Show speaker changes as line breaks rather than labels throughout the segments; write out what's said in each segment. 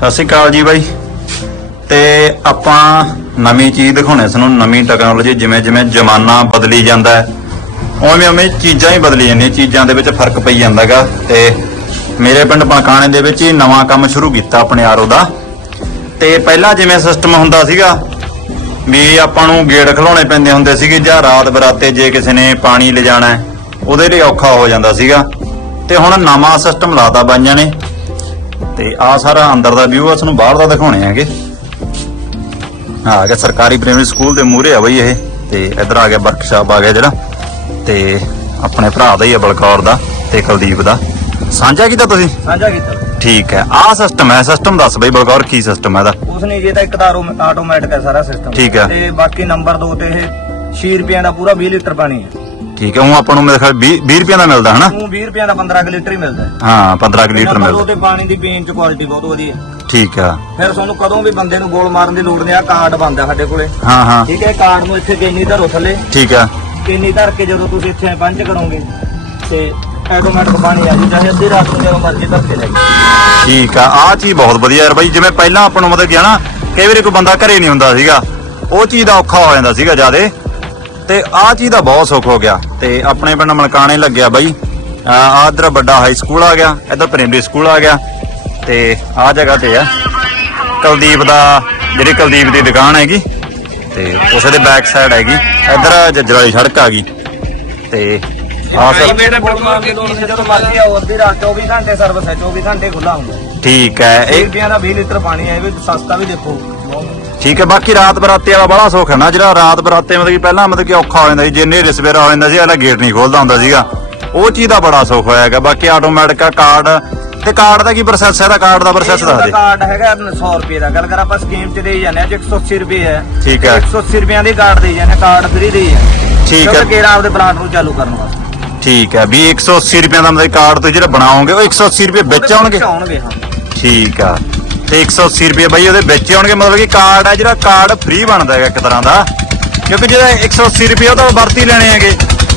ਸਤਿ ਸ਼੍ਰੀ ਅਕਾਲ ਜੀ ਬਾਈ। ਤੇ ਆਪਾਂ ਨਵੀਂ ਚੀਜ਼ ਦਿਖਾਉਣੇ ਸਾਨੂੰ ਨਵੀਂ ਟੈਕਨੋਲੋਜੀ ਜਿਵੇਂ ਜਿਵੇਂ ਜ਼ਮਾਨਾ ਬਦਲੀ ਜਾਂਦਾ ਹੈ, ਉਵੇਂ ਉਵੇਂ ਚੀਜ਼ਾਂ ਹੀ ਬਦਲੀ ਜਾਂਦੀਆਂ, ਚੀਜ਼ਾਂ ਦੇ ਵਿੱਚ ਫ਼ਰਕ ਪਈ ਜਾਂਦਾਗਾ। ਤੇ ਮੇਰੇ ਪਿੰਡ ਪਣਕਾਣੇ ਦੇ ਵਿੱਚ ਹੀ ਨਵਾਂ ਕੰਮ ਸ਼ੁਰੂ ਕੀਤਾ ਆਪਣੇ ਆਰਓ ਦਾ। ਤੇ ਪਹਿਲਾਂ ਜਿਵੇਂ ਸਿਸਟਮ ਹੁੰਦਾ ਸੀਗਾ, ਵੀ ਆਪਾਂ ਨੂੰ ਗੇੜ ਖਲਾਉਣੇ ਪੈਂਦੇ ਹੁੰਦੇ ਸੀਗੇ, ਜਾਂ ਰਾਤ ਬਰਾਤੇ ਜੇ ਕਿਸੇ ਨੇ ਪਾਣੀ ਲਿਜਾਣਾ ਉਹਦੇ ਲਈ ਔਖਾ ਹੋ ਜਾਂਦਾ ਸੀਗਾ। ਤੇ ਹੁਣ ਨਵਾਂ ਸਿਸਟਮ ਲਾਤਾ ਬਾਈਆਂ ਨੇ। ਤੇ ਆ ਸਾਰਾ ਅੰਦਰ ਦਾ ਵਿਊ ਆ ਤੁਹਾਨੂੰ ਬਾਹਰ ਦਾ ਦਿਖਾਉਣੇ ਹੈਗੇ। ਆ ਆ ਗਿਆ ਸਰਕਾਰੀ ਪ੍ਰਾਇਮਰੀ ਸਕੂਲ ਦੇ ਮੂਹਰੇ ਆ ਬਈ ਇਹ ਤੇ ਇੱਧਰ ਆ ਗਿਆ ਵਰਕਸ਼ਾਪ ਆ ਗਿਆ ਜਿਹੜਾ ਤੇ ਆਪਣੇ ਭਰਾ ਦਾ ਹੀ ਆ ਬਲਕੌਰ ਦਾ ਤੇ ਕੁਲਦੀਪ ਦਾ। ਸਾਂਝਾ ਕੀਤਾ ਤੁਸੀਂ?
ਸਾਂਝਾ ਕੀਤਾ।
ਠੀਕ ਹੈ ਆਹ ਸਿਸਟਮ ਹੈ ਸਿਸਟਮ ਦੱਸ ਬਈ ਬਲਕੌਰ ਕੀ ਸਿਸਟਮ ਹੈ ਇਹਦਾ।
ਉਸ ਨੇ ਜੇ ਤਾਂ ਇੱਕ ਤਾਂ ਆਟੋਮੈਟਿਕ ਹੈ ਸਾਰਾ ਸਿਸਟਮ
ਠੀਕ ਹੈ।
ਤੇ ਬਾਕੀ ਨੰਬਰ 2 ਤੇ ਇਹ 6 ਰੁਪਈਆਂ ਦਾ ਪੂਰਾ 20 ਲੀਟਰ ਪਾਣੀ ਹੈ।
ਠੀਕ ਹੈ ਉਹ ਆਪਾਂ ਨੂੰ ਮੇਰੇ ਖਿਆਲ 20 20 ਰੁਪਏ ਦਾ ਮਿਲਦਾ ਹਨਾ?
ਉਹ 20 ਰੁਪਈਆਂ ਦਾ 15 ਕੁ ਲੀਟਰ ਹੀ ਮਿਲਦਾ ਹੈ।
ਹਾਂ 15 ਕੁ ਲੀਟਰ ਮਿਲਦਾ।
ਤੇ ਪਾਣੀ ਦੀ ਪੀਣ ਚ ਕੁਆਲਿਟੀ ਬਹੁਤ ਵਧੀਆ। ਹੈ।
ਠੀਕ ਆ।
ਫਿਰ ਤੁਹਾਨੂੰ ਕਦੋਂ ਵੀ ਬੰਦੇ ਨੂੰ ਗੋਲ ਮਾਰਨ ਦੀ ਲੋੜ ਨਹੀਂ ਆ ਕਾਰਡ ਬੰਦਾ ਸਾਡੇ ਕੋਲੇ।
ਹਾਂ ਹਾਂ।
ਠੀਕ ਹੈ ਕਾਰਡ ਨੂੰ ਇੱਥੇ ਕੇਨੀ ਧਰੋ ਥੱਲੇ?
ਠੀਕ ਆ।
ਕੇਨੀ ਧਰ ਕੇ ਜਦੋਂ ਤੁਸੀਂ ਇੱਥੇ ਪੰਜ ਕਰੋਗੇ ਤੇ ਆਟੋਮੈਟਿਕ ਪਾਣੀ ਆ ਜੀ ਚਾਹੇ ਅੱਧੀ ਰਾਤ ਨੂੰ ਜਦੋਂ ਮਰਜ਼ੀ ਧਰ ਕੇ ਲੈ ਜਾਓ।
ਠੀਕ ਆ ਆਹ ਚੀਜ਼ ਬਹੁਤ ਵਧੀਆ ਯਾਰ ਬਾਈ ਜਿਵੇਂ ਪਹਿਲਾਂ ਆਪਾਂ ਨੂੰ ਮਤਲਬ ਕਿ ਹਨਾ ਕਈ ਵਾਰੀ ਕੋਈ ਬੰਦਾ ਘਰੇ ਨਹੀਂ ਹੁੰਦਾ ਸੀਗਾ ਉਹ ਚੀਜ਼ ਦਾ ਔਖਾ ਹੋ ਜਾਂਦਾ ਸੀਗਾ ਜਿਆਦੇ। ਤੇ ਆਹ ਚੀਜ਼ ਦਾ ਬਹੁਤ ਸੁੱਖ ਹੋ ਗਿਆ ਤੇ ਆਪਣੇ ਪਿੰਡ ਮਲਕਾਣੇ ਲੱਗਿਆ ਬਾਈ। ਆਹ ਇਧਰ ਵੱਡਾ ਹਾਈ ਸਕੂਲ ਆ ਗਿਆ ਇਧਰ ਪ੍ਰਾਇਮਰੀ ਸਕੂਲ ਆ ਗਿਆ ਤੇ ਆਹ ਜਗ੍ਹਾ ਤੇ ਆ ਕੁਲਦੀਪ ਦਾ ਜਿਹੜੀ ਕੁਲਦੀਪ ਦੀ ਦੁਕਾਨ ਹੈਗੀ ਤੇ ਉਸੇ ਦੇ ਬੈਕ ਸਾਈਡ ਹੈਗੀ ਇਧਰ ਜੱਜਰ ਵਾਲੀ ਸੜਕ ਆ ਗਈ ਤੇ ਆਹ ਸਰ
ਜਦੋਂ ਮਰਜ਼ੀ ਆਓ ਅੱਧੀ ਰਾਤ 24 ਘੰਟੇ ਸਰਵਿਸ ਹੈ 24 ਘੰਟੇ ਖੁੱਲਾ ਹੁੰਦਾ।
ਠੀਕ ਹੈ
ਇਹ ਦਾ 20 ਲੀਟਰ ਪਾਣੀ ਹੈ ਇਹ ਵੀ ਸਸਤਾ ਵੀ ਦੇਖੋ।
ਠੀਕ ਹੈ ਬਾਕੀ ਰਾਤ ਬਰਾਤੇ ਵਾਲਾ ਬੜਾ ਸੁੱਖ ਹੈ ਨਾ ਜਿਹੜਾ ਰਾਤ ਬਰਾਤੇ ਮਤਲਬ ਕਿ ਪਹਿਲਾਂ ਮਤਲਬ ਕਿ ਔਖਾ ਹੋ ਜਾਂਦਾ ਸੀ ਜੇ ਨੇਰੇ ਸਵੇਰਾ ਹੋ ਜਾਂਦਾ ਸੀ ਇਹਦਾ ਗੇਟ ਨਹੀਂ ਖੋਲਦਾ ਹੁੰਦਾ ਸੀਗਾ। ਉਹ ਚੀਜ਼ ਦਾ ਬੜਾ ਸੁੱਖ ਹੋਇਆ ਹੈਗਾ ਬਾਕੀ ਆਟੋਮੈਟਿਕ ਕਾਰਡ ਤੇ ਕਾਰਡ ਦਾ ਕੀ ਪ੍ਰੋਸੈਸ ਹੈ ਇਹਦਾ ਕਾਰਡ ਦਾ ਪ੍ਰੋਸੈਸ ਦੱਸ ਦੇ।
ਕਾਰਡ ਹੈਗਾ 100 ਰੁਪਏ ਦਾ। ਗੱਲ ਕਰ ਆਪਾਂ ਸਕੀਮ ਚ ਦੇਈ ਜਾਂਦੇ ਆ ਜੇ 180 ਰੁਪਏ ਹੈ
ਠੀਕ ਹੈ।
180 ਰੁਪਿਆਂ ਦੀ ਕਾਰਡ ਜਾਂਦੇ ਕਾਰਡ ਫ੍ਰੀ ਦੇਈ ਜਾਂਦੇ
ਠੀਕ ਹੈ।
ਕਿਉਂਕਿ ਕਿਹੜਾ ਆਪਦੇ ਪਲਾਂਟ ਨੂੰ ਚਾਲੂ ਕਰਨ ਵਾਸਤੇ।
ਠੀਕ ਹੈ ਵੀ 180 ਰੁਪਏ ਦਾ ਮਤਲਬ ਕਾਰਡ ਤੁਸੀਂ ਜਿਹੜਾ ਬਣਾਓਗੇ ਉਹ 180 ਰੁਪਏ ਵਿੱਚ ਆਉਣਗੇ
ਵਿੱਚ ਆਉਣਗੇ ਹਾਂ।
ਠੀਕ ਆ। ਤੇ 180 ਰੁਪਏ ਬਾਈ ਉਹਦੇ ਵਿੱਚ ਆਉਣਗੇ ਮਤਲਬ ਕਿ ਕਾਰਡ ਹੈ ਜਿਹੜਾ ਕਾਰਡ ਫ੍ਰੀ ਬਣਦਾ ਹੈਗਾ ਇੱਕ ਤਰ੍ਹਾਂ ਦਾ। ਕਿਉਂਕਿ ਜਿਹੜਾ 180 ਰੁਪਏ ਉਹ ਤਾਂ ਵਰਤ ਹੀ ਲੈਣੇ ਹੈਗੇ।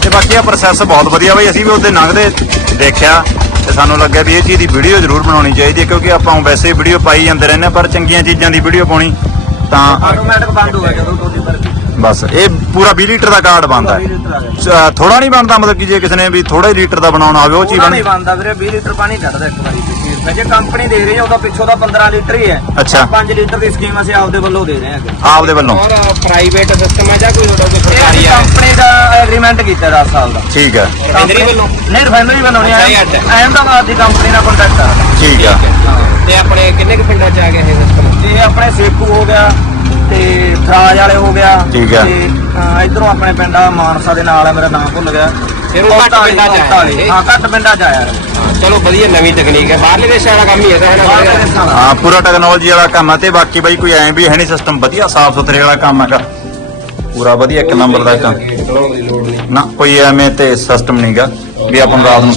ਤੇ ਬਾਕੀ ਆ ਪ੍ਰੋਸੈਸ ਬਹੁਤ ਵਧੀਆ ਬਾਈ ਅਸੀਂ ਵੀ ਉਹਦੇ ਲੰਘਦੇ ਦੇਖਿਆ। ਤੇ ਸਾਨੂੰ ਲੱਗਿਆ ਵੀ ਇਹ ਚੀਜ਼ ਦੀ ਵੀਡੀਓ ਜ਼ਰੂਰ ਬਣਾਉਣੀ ਚਾਹੀਦੀ ਹੈ ਕਿਉਂਕਿ ਆਪਾਂ ਵੈਸੇ ਹੀ ਵੀਡੀਓ ਪਾਈ ਜਾਂਦੇ ਰਹਿੰਦੇ ਹਾਂ, ਪਰ ਚੰਗੀਆਂ ਚੀਜ਼ਾਂ ਦੀ ਵੀਡੀਓ ਪਾਉਣੀ ਤਾਂ
ਆਟੋਮੈਟਿਕ ਬੰਦ ਹੋਇਆ ਜਦੋਂ ਤੁਹਾਡੀ ਵਰਗੀ
ਬਸ ਇਹ ਪੂਰਾ 20 ਲੀਟਰ ਦਾ ਕਾਰਡ ਬਣਦਾ
20 ਲੀਟਰ ਆ ਗਿਆ।
ਹੈ ਥੋੜਾ ਨਹੀਂ ਬਣਦਾ ਮਤਲਬ ਕਿ ਜੇ ਕਿਸੇ ਨੇ ਵੀ ਥੋੜਾ ਹੀ ਲੀਟਰ ਦਾ ਬਣਾਉਣਾ ਹੋਵੇ ਉਹ ਚੀਜ਼
ਉਹਦਾ
ਬਣ
ਨਹੀਂ ਬੰਦਾ ਵੀਰੇ 20 ਲੀਟਰ ਪਾਣੀ ਕੱਢਦਾ ਇੱਕ ਵਾਰੀ। ਜੇ ਕੰਪਨੀ ਦੇ ਰਹੀ ਹੈ ਉਹਦਾ ਪਿੱਛੋਂ ਦਾ 15 ਲੀਟਰ ਹੀ ਹੈ।
ਅੱਛਾ।
5 ਲੀਟਰ ਦੀ ਸਕੀਮ ਅਸੀਂ ਆਪਦੇ ਵੱਲੋਂ ਦੇ ਰਹੇ ਹਾਂ
ਆਪਦੇ ਵੱਲੋਂ?
ਔਰ ਪ੍ਰਾਈਵੇਟ ਸਿਸਟਮ ਹੈ ਜਾਂ ਕੋਈ ਤੁਹਾਡਾ ਕੋਈ
ਇਹ
ਸਰਕਾਰੀ
ਅਸੀਂ
ਹੈ
ਕੰਪਨੀ ਦਾ ਐਗਰੀਮੈਂਟ ਕੀਤਾ 10 ਸਾਲ ਦਾ।
ਠੀਕ ਹੈ।
ਰਿਫਾਈਨਰੀ ਵੱਲੋਂ?
ਨਹੀਂ ਰਿਫਾਈਨਰੀ ਬਣਾਉਣੀ ਹੈ
ਸਹੀ ਅੱਡ।
ਅਹਿਮਦਾਬਾਦ ਦੀ ਕੰਪਨੀ ਨਾਲ ਕੰਟੈਕਟ ਆ।
ਠੀਕ ਆ।
ਤੇ ਆਪਣੇ ਕਿੰਨੇ ਕੁ ਪਿੰਡਾਂ ਚ ਆ ਗਿਆ ਇਹ ਸਿਸਟਮ
ਤੇ ਆਪਣੇ ਸੇਖੂ ਹੋ ਗਿਆ ਤੇ ਫਰਾਜ ਵਾਲੇ ਹੋ ਗਿਆ
ਠੀਕ ਆ।
ਤੇ ਇੱਧਰੋਂ ਆਪਣੇ ਪਿੰਡ ਆ ਮਾਨਸਾ ਦੇ ਨਾਲ ਹੈ ਮੇਰਾ ਨਾਮ ਭੁੱਲ ਗਿਆ।
ਫਿਰ ਉਹ ਘੱਟ ਪਿੰਡਾਂ 'ਚ ਆਇਆ।
ਹਾਂ ਘੱਟ ਪਿੰਡਾਂ ਚ ਆਇਆ
ਚਲੋ ਵਧੀਆ ਨਵੀਂ ਤਕਨੀਕ ਹੈ। ਬਾਹਰਲੇ ਦੇਸ਼ਾਂ ਵਾਲਾ ਕੰਮ ਹੀ ਹੈ ਤਾਂ
ਬਾਹਰ ਦੇ
ਹੈ
ਦੇਸ਼ਾਂ ਦਾ।
ਹਾਂ ਪੂਰਾ ਟੈਕਨੋਲੋਜੀ ਵਾਲਾ ਕੰਮ ਹੈ ਤੇ ਬਾਕੀ ਬਾਈ ਕੋਈ ਐਂ ਵੀ ਹੈ ਨਹੀਂ ਸਿਸਟਮ ਵਧੀਆ ਸਾਫ਼ ਸੁਥਰੇ ਵਾਲਾ ਕੰਮ ਹੈਗਾ। ਪੂਰਾ ਵਧੀਆ ਇੱਕ ਨੰਬਰ ਦਾ ਕੰਮ
ਦੀ ਲੋੜ ਨਹੀਂ।
ਨਾ ਕੋਈ ਐਵੇਂ ਤੇ ਸਿਸਟਮ ਨਹੀਂਗਾ ਵੀ ਆਪਾਂ ਨੂੰ ਰਾਤ ਨੂੰ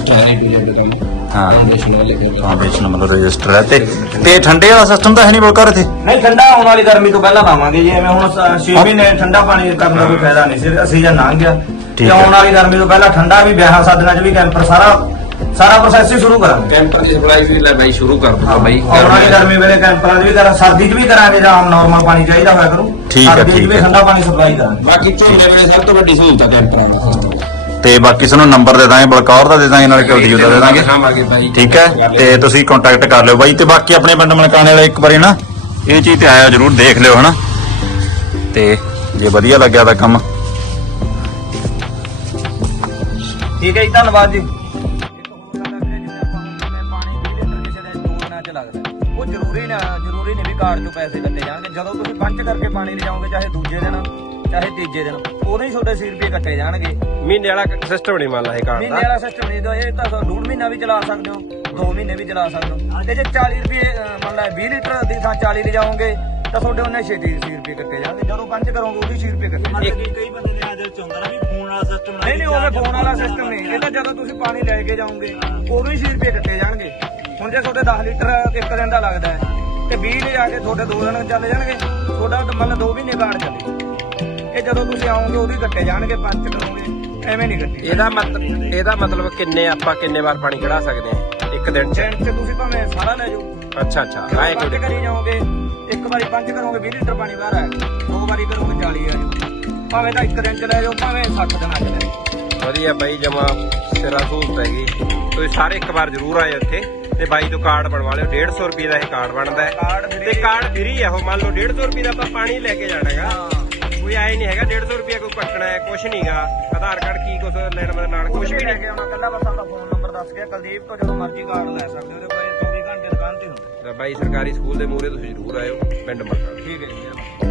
ਹਾਂ ਫਾਊਂਡੇਸ਼ਨ ਮਤਲਬ ਰਜਿਸਟਰ ਹੈ ਤੇ ਤੇ ਠੰਡੇ ਵਾਲਾ ਸਿਸਟਮ ਤਾਂ ਹੈ ਨਹੀਂ ਬੋਲਕਰ ਇੱਥੇ?
ਨਹੀਂ ਠੰਡਾ ਆਉਣ ਵਾਲੀ ਗਰਮੀ ਤੋਂ ਪਹਿਲਾਂ ਲਾਵਾਂਗੇ ਜੀ ਐਵੇਂ ਹੁਣ 6 ਮਹੀਨੇ ਠੰਡਾ ਪਾਣੀ ਕਰਨ ਦਾ ਕੋਈ ਫਾਇਦਾ ਨਹੀਂ ਸੀ ਸੀਜ਼ਨ ਲੰਘ ਗਿਆ। ਤੇ। ਆਉਣ ਵਾਲੀ ਗਰਮੀ ਤੋਂ ਪਹਿਲਾਂ ਠੰਡਾ ਵੀ ਵਿਆਹਾਂ ਸਾਧਨਾਂ 'ਚ ਵੀ ਕੈਂਪਰ ਸਾਰਾ ਸਾਰਾ ਪ੍ਰੋਸੈਸ ਹੀ ਸ਼ੁਰੂ ਕਰਾਂਗੇ।
ਕੈਂਪਰ ਦੀ ਸਪਲਾਈ ਵੀ ਲੈ ਬਾਈ ਸ਼ੁਰੂ ਕਰ ਦਿੱਤਾ ਬਾਈ।
ਆਉਣ ਵਾਲੀ ਗਰਮੀ ਵੇਲੇ ਕੈਂਪਰਾਂ 'ਚ ਵੀ ਕਰਾਂ ਸਰਦੀ 'ਚ ਵੀ ਕਰਾਂਗੇ ਜਾਂ ਆਮ ਨਾਰਮਲ ਪਾਣੀ ਚਾਹੀਦਾ ਹੋਇਆ ਕਰੂ।
ਠੀਕ ਹੈ, ਠੀਕ ਹੈ।
ਠੰਡਾ ਪਾਣੀ ਸਪਲਾਈ ਕਰਾਂਗੇ।
ਬਾਕੀ ਝੋਨੇ ਵੇਲੇ ਸਭ ਤੋਂ ਵੱਡੀ ਸਹੂਲਤ ਹੈ ਕੈਂਪਰਾਂ ਦਾ।
ਤੇ ਬਾਕੀ ਤੁਹਾਨੂੰ ਨੰਬਰ ਦੇ ਦਾਂਗੇ ਬਲਕੌਰ ਦਾ ਦੇ ਦਾਂਗੇ ਨਾਲ ਕੁਲਦੀਪ ਦਾ ਦੇ ਦਾਂਗੇ।
ਬਾਈ
ਠੀਕ ਹੈ ਤੇ ਤੁਸੀਂ ਕੰਟੈਕਟ ਕਰ ਲਿਓ ਬਾਈ ਤੇ ਬਾਕੀ ਆਪਣੇ ਪਿੰਡ ਮਲਕਾਣੇ ਵਾਲੇ ਇੱਕ ਵਾਰੀ ਨਾ ਇਹ ਚੀਜ਼ ਤੇ ਆਇਆ ਜਰੂਰ ਦੇਖ ਲਿਓ ਹਨਾ? ਤੇ ਜੇ ਵਧੀਆ ਲੱਗਿਆ ਤਾਂ ਕੰਮ।
ਠੀਕ ਹੈ ਜੀ ਧੰਨਵਾਦ ਜੀ। ਉਹ ਜ਼ਰੂਰੀ ਨਾ ਜ਼ਰੂਰੀ ਨਹੀਂ ਵੀ ਕਾਰਡ ਚੋਂ ਪੈਸੇ ਕੱਟੇ ਜਾਣਗੇ। ਜਦੋਂ ਤੁਸੀਂ ਪੰਚ ਕਰਕੇ ਪਾਣੀ ਲਿਜਾਓਗੇ ਚਾਹੇ ਦੂਜੇ ਦਿਨ ਚਾਹੇ ਤੀਜੇ ਦਿਨ ਉਦੋਂ ਹੀ ਤੁਹਾਡੇ 100 ਰੁਪਏ ਕੱਟੇ ਜਾਣਗੇ।
ਮਹੀਨੇ ਵਾਲਾ ਸਿਸਟਮ ਨਹੀਂ ਮੰਨ ਲਾ ਇਹ ਕਾਰਡ
ਮਹੀਨੇ ਵਾਲਾ ਸਿਸਟਮ ਨਹੀਂ ਦੋ ਇਹ ਤਾਂ ਸੌ- ਡੂਢ ਮਹੀਨਾ ਵੀ ਚਲਾ ਸਕਦੇ ਹੋ ਦੋ ਮਹੀਨੇ ਵੀ ਚਲਾ ਸਕਦੇ ਹੋ। ਤੇ ਜੇ 40 ਰੁਪਏ ਅਹ, ਮੰਨ ਲਾ 20 ਲੀਟਰ ਦੀ ਥਾਂ 40 ਲਿਜਾਓਗੇ ਤਾਂ ਤੁਹਾਡੇ ਉਹਨੇ ਛੇਤੀ 100 ਰੁਪਏ ਕੱਟੇ ਜਾਣਗੇ। ਜਦੋਂ ਪੰਚ ਕਰੋਗੇ ਉਹਦੀ 100 ਰੁਪਏ ਕੱਟੇ ਜਾਣਗੇ।
ਕਈ ਬੰਦੇ ਦੇ ਦਿਲ ਚ ਹੁੰਦਾ ਨਾ ਵੀ ਫੋਨ ਵਾਲਾ ਸਿਸਟਮ
ਨਹੀਂ ਨਹੀਂ ਉਹਦੇ ਫੋਨ ਵਾਲਾ ਸਿਸਟਮ ਨਹੀਂ। ਇਹ ਤਾਂ ਜਦੋਂ ਤੁਸੀਂ ਪਾਣੀ ਲੈ ਕੇ ਜਾਓਗੇ ਉਦੋਂ ਹੀ 100 ਰੁਪਏ ਕੱਟੇ ਜਾਣਗੇ। ਹੁਣ ਜੇ ਤੁਹਾਡੇ 10 ਲੀਟਰ ਇੱਕ ਦਿਨ ਦਾ ਲੱਗਦਾ ਹੈ ਤੇ 20 ਲਿਜਾ ਕੇ ਤੁਹਾਡੇ ਦੋ ਦਿਨ ਚੱਲ ਜਾਣਗੇ। ਤੁਹਾਡਾ ਤਾਂ ਮੰਨ ਲਓ 2 ਮਹੀਨੇ ਕਾਰਡ ਚੱਲੇ। ਇਹ ਜਦੋਂ ਤੁਸੀਂ ਆਓਗੇ ਉਹਦੀ ਕੱਟੇ ਜਾਣਗੇ ਪੰਚ ਕਰੋਗੇ ਐਵੇਂ ਨਹੀਂ ਕੱਟੇ
ਇਹਦਾ ਮਤਲਬ ਇਹਦਾ ਮਤਲਬ ਕਿੰਨੇ ਆਪਾਂ ਕਿੰਨੇ ਵਾਰ ਪਾਣੀ ਕਢਾ ਸਕਦੇ ਹਾਂ? ਇੱਕ ਦਿਨ ਚ?
ਦਿਨ ਚ ਤੁਸੀਂ ਭਾਵੇਂ ਸਾਰਾ ਲੈ ਜਾਓ।
ਅੱਛਾ ਅੱਛਾ।
ਪੰਜ
ਕੋਈ
ਕਰੀ ਜਾਓਗੇ ਇੱਕ ਵਾਰੀ ਪੰਜ ਕਰੋਗੇ 20 ਲੀਟਰ ਪਾਣੀ ਬਾਹਰ ਆਏਗਾ ਦੋ ਵਾਰੀ ਕਰੋਗੇ 40 ਆ ਜਾਊ ਭਾਵੇਂ ਤਾਂ ਇੱਕ ਦਿਨ ਚ ਲੈ ਜਾਓ ਭਾਵੇਂ 60 ਦਿਨਾਂ ਚ ਲੈ ਜਾਓ।
ਵਧੀਆ ਬਾਈ ਜਮਾ ਸਿਰਾ ਸਹੂਲਤ ਹੈਗੀ। ਤੁਸੀਂ ਸਾਰੇ ਇੱਕ ਵਾਰ ਜ਼ਰੂਰ ਆਏ ਉੱਥੇ ਤੇ ਬਾਈ ਤੋਂ ਕਾਰਡ ਬਣਵਾ ਲਿਓ। 150 ਰੁਪਏ ਦਾ ਇਹ ਕਾਰਡ ਬਣਦਾ ਹੈ। ਤੇ ਕਾਰਡ ਫ੍ਰੀ ਹੈ। ਉਹ ਮੰਨ ਲਓ 150 ਰੁਪਏ ਦਾ ਆਪਾਂ ਪਾਣੀ ਲੈ ਕੇ ਜਾਣਾ ਹੈਗਾ।
ਹਾਂ।
ਕੋਈ ਆਏ ਨਹੀਂ ਹੈਗਾ 150 ਰੁਪਏ ਕੋਈ ਕੱਟਣਾ ਹੈ ਕੁਝ ਨਹੀਂਗਾ ਆਧਾਰ ਕਾਰਡ ਕੀ ਕੁਝ ਲੈਣ ਦੇ ਨਾਲ
ਕੁਝ
ਕੁਝ
ਵੀ
ਨਹੀਂ।
ਕੇ ਆਉਣਾ ਕੱਲਾ ਬਸ ਆਪਣਾ ਫੋਨ ਨੰਬਰ ਦੱਸ ਕੇ ਕੁਲਦੀਪ ਤੋਂ ਜਦੋਂ ਮਰਜ਼ੀ ਕਾਰਡ ਲੈ ਸਕਦੇ ਹੋ ਉਹਦੇ ਕੋਲ 24 ਘੰਟੇ ਦੁਕਾਨ ਤੇ ਹੁੰਦੇ
ਤਾਂ ਬਾਈ ਸਰਕਾਰੀ ਸਕੂਲ ਦੇ ਮੂਹਰੇ ਤੁਸੀਂ ਜ਼ਰੂਰ ਆਇਓ ਪਿੰਡ ਮੱਕਾ
ਠੀਕ ਹੈ ਜੀ